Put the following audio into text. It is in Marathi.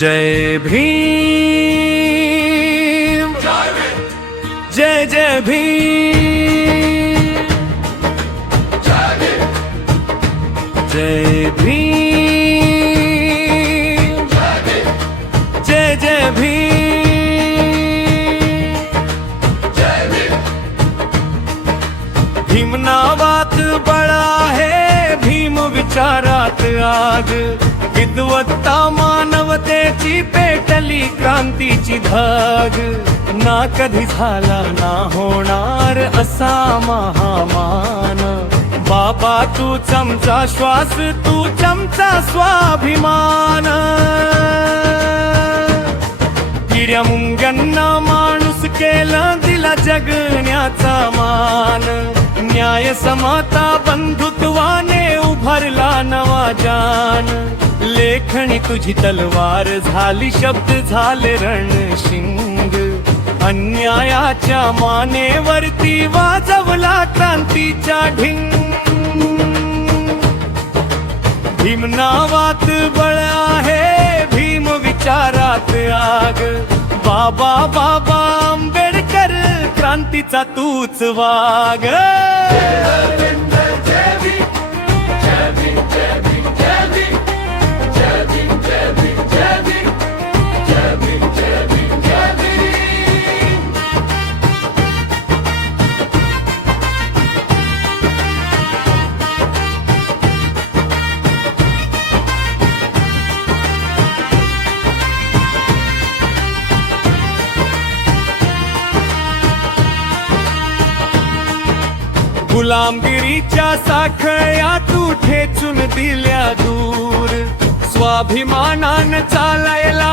जय भीम, जय जय भीम, जय भीम, जय जय भीम। भीम नावात बळ आहे, भीम विचारात आग, विद्वत्ता मानवतेची पेटली क्रांतीची धाग। ना कधी झाला ना होणार असा महामान, बाबा तू चमचा श्वास, तू चमचा स्वाभिमान। किड्या मुंग्यांना माणूस केला, दिला जगण्याचा मान। न्याय समता बंधुत्वाने उभारला नवा जान। लेखणी तुझी तलवार झाली, शब्द झाले रणशिंग। अन्यायाच्या मानेवरती वाजवला क्रांतीचा ढिंग। भीम नावात बळ आहे, भीम विचारात आग। बाबा बाबा आंबेडकर, क्रांतीचा तूच वाग। गुलामगिरीच्या साखळ्या तू ठेचून दिल्या दूर, स्वाभिमानान चालायला